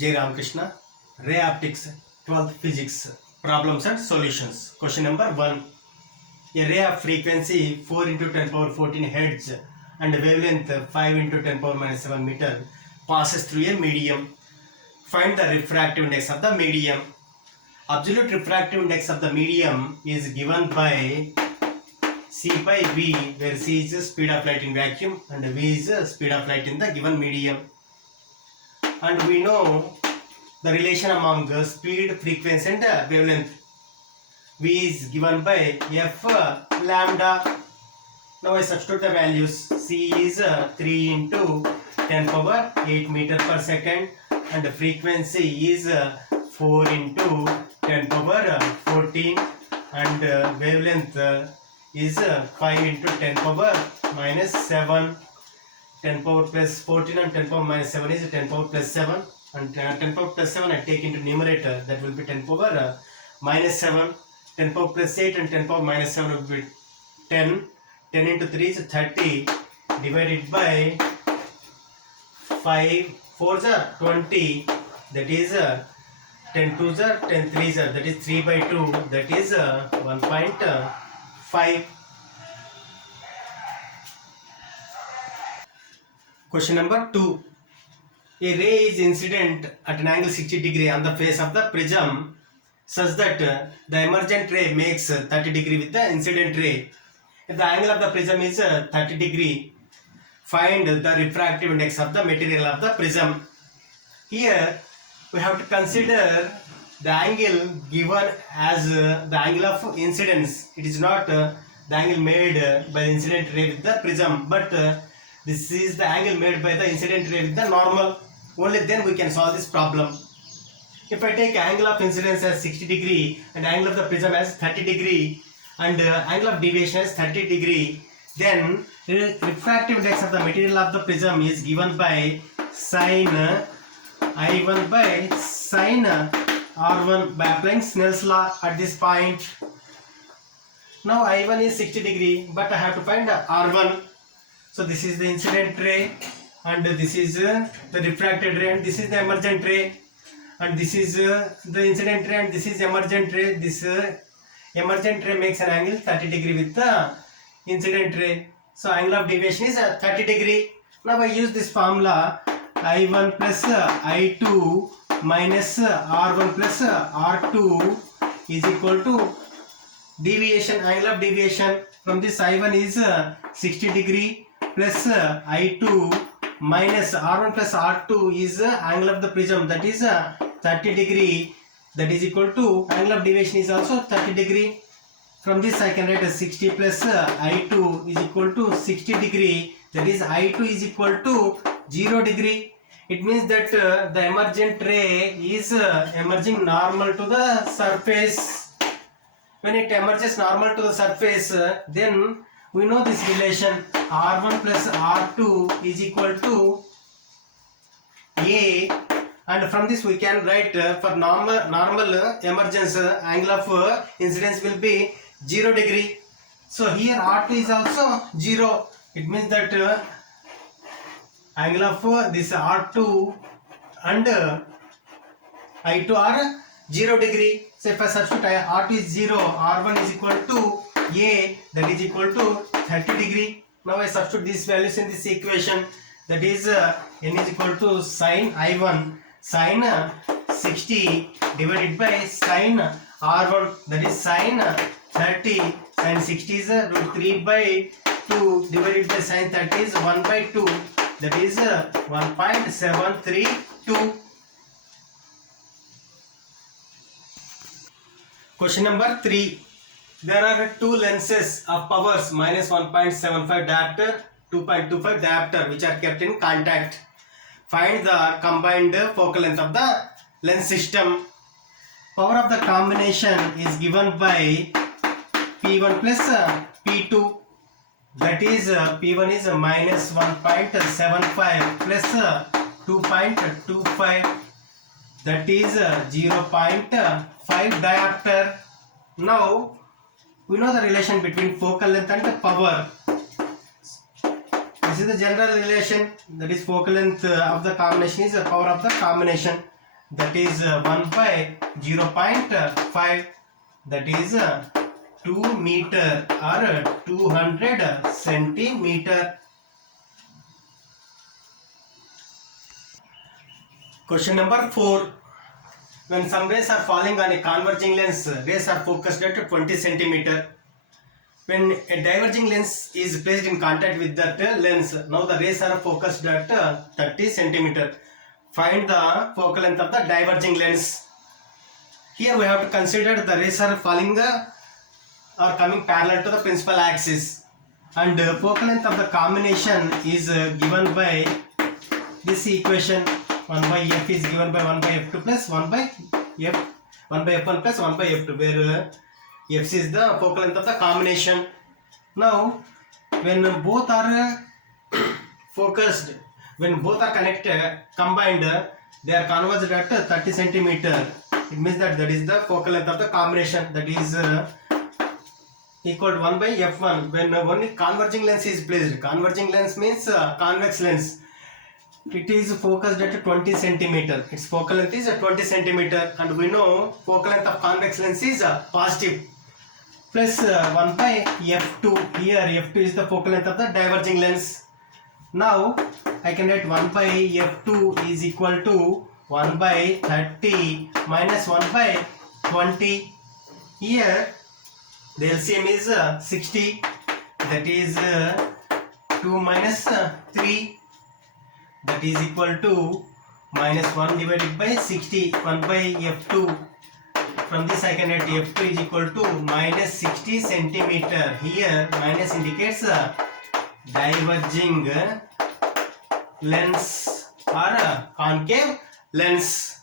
J. Ramakrishna, Ray Optics, 12th Physics, Problems and Solutions. Question number 1. A ray of frequency 4 into 10 power 14 Hz and wavelength 5 into 10 power minus 7 meter passes through a medium. Find the refractive index of the medium. Absolute refractive index of the medium is given by C by V, where C is the speed of light in vacuum and V is the speed of light in the given medium. And we know the relation among speed, frequency and wavelength. V is given by F lambda. Now I substitute the values. C is 3 into 10 power 8 meter per second and the frequency is 4 into 10 power 14 and wavelength is 5 into 10 power minus 7. 10 power plus 14 and 10 power minus 7 is 10 power plus 7 and 10 power plus 7 I take into numerator, that will be 10 power minus 7. 10 power plus 8 and 10 power minus 7 will be 10. 10 into 3 is 30 divided by 5 4s are 20, that is 10 2s are 10 3s are, that is 3 by 2, that is 1.5. Question number 2. A ray is incident at an angle 60 degree on the face of the prism such that the emergent ray makes 30 degree with the incident ray. If the angle of the prism is 30 degree, find the refractive index of the material of the prism. Here we have to consider the angle given as the angle of incidence. It is not the angle made by the incident ray with the prism, but this is the angle made by the incident ray with the normal. Only then we can solve this problem. If I take angle of incidence as 60 degree and angle of the prism as 30 degree and angle of deviation as 30 degree, then refractive index of the material of the prism is given by sin I1 by sin R1 by applying Snell's law at this point. Now I1 is 60 degree, but I have to find R1. So this is the incident ray and this is the refracted ray and this is the emergent ray and this is the incident ray and this is emergent ray. This emergent ray makes an angle 30 degree with the incident ray. So angle of deviation is 30 degree. Now I use this formula I1 plus I2 minus R1 plus R2 is equal to deviation, angle of deviation. From this I1 is 60 degree plus I2 minus R1 plus R2 is angle of the prism, that is 30 degree, that is equal to angle of deviation is also 30 degree. From this I can write as 60 plus I2 is equal to 60 degree, that is I2 is equal to 0 degree. It means that the emergent ray is emerging normal to the surface. When it emerges normal to the surface, then we know this relation R1 plus R2 is equal to A, and from this we can write for normal emergence angle of incidence will be 0 degree. So here R2 is also 0. It means that angle of this R2 and I2 are 0 degree. So if I substitute R2 is 0, R1 is equal to A, that is equal to 30 degree. Now I substitute these values in this equation, that is n is equal to sin I1 sin 60 divided by sin R1, that is sin 30, sin 60 is root 3 by 2 divided by sin 30 is 1 by 2, that is 1.732. Question number 3. There are two lenses of powers minus 1.75 diopter, 2.25 diopter which are kept in contact. Find the combined focal length of the lens system. Power of the combination is given by P1 plus P2, that is P1 is minus 1.75 plus 2.25, that is 0.5 diopter. Now we know the relation between focal length and the power. This is the general relation, that is focal length of the combination is the power of the combination, that is 1 by 0.5, that is 2 meter or 200 centimeter. Question number 4. When some rays are falling on a converging lens, rays are focused at 20 centimeter. When a diverging lens is placed in contact with that lens, now the rays are focused at 30 centimeter. Find the focal length of the diverging lens. Here we have to consider the rays are falling or coming parallel to the principal axis, and focal length of the combination is given by this equation. 1 by f is given by 1 by f2 plus 1 by f1 plus 1 by f2, where f is the focal length of the combination. Now when both are focused, when both are combined, they are converged at 30 centimeter. It means that is the focal length of the combination, that is equal to 1 by f1. When only converging lens is placed, converging lens means convex lens, it is focused at 20 centimeter. Its focal length is 20 centimeter, and we know focal length of convex lens is positive, plus 1 by f2. Here f2 is the focal length of the diverging lens. Now I can write 1 by f2 is equal to 1 by 30 minus 1 by 20. Here the LCM is 60, that is 2 minus 3, that is equal to minus 1 divided by 60, 1 by f2. From this I can write f2 is equal to minus 60 centimeter. Here minus indicates diverging lens or concave lens.